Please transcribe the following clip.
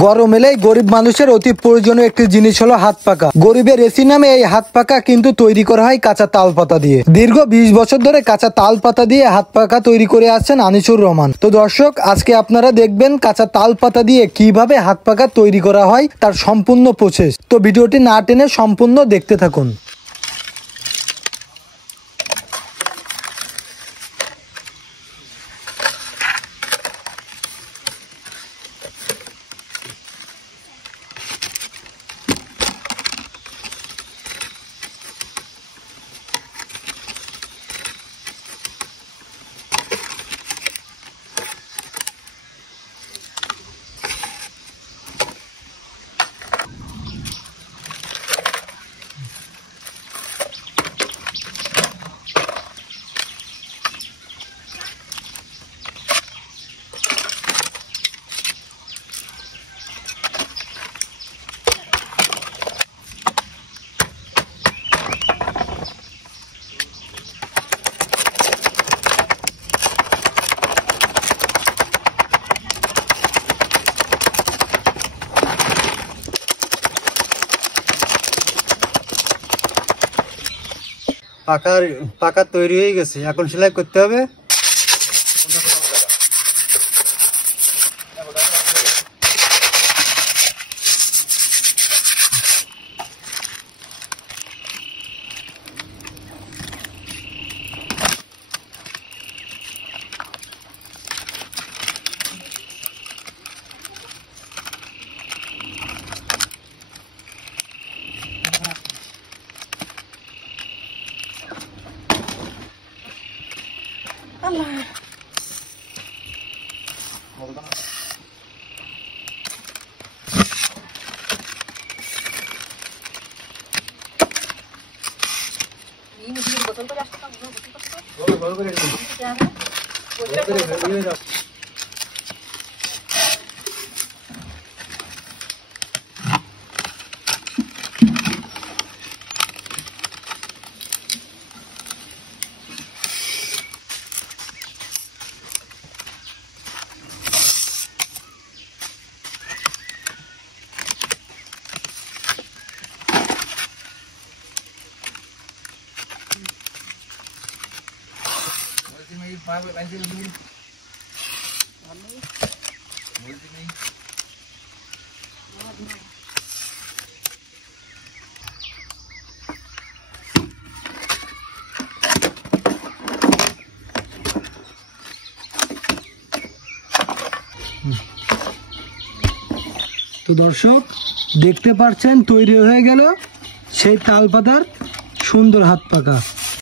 গরম এলেই গরিব মানুষের অতি প্রয়োজনীয় একটি জিনিস হলো হাত পাকা। গরিবের এসি নামে এই হাত পাকা কিন্তু তৈরি করা হয় কাঁচা তাল পাতা দিয়ে। দীর্ঘ 20 বছর ধরে কাঁচা তাল পাতা দিয়ে হাত পাকা তৈরি করে আসছেন আনিসুর রহমান। তো দর্শক, আজকে আপনারা দেখবেন কাঁচা তাল পাতা দিয়ে কিভাবে হাত পাকা তৈরি করা হয় তার সম্পূর্ণ প্রসেস। তো ভিডিওটি না টেনে সম্পূর্ণ দেখতে থাকুন। পাকা তৈরি হয়ে গেছে, এখন সেলাই করতে হবে। তো দর্শক, দেখতে পাচ্ছেন তৈরি হয়ে গেল সেই তাল পাতার সুন্দর হাত পাকা।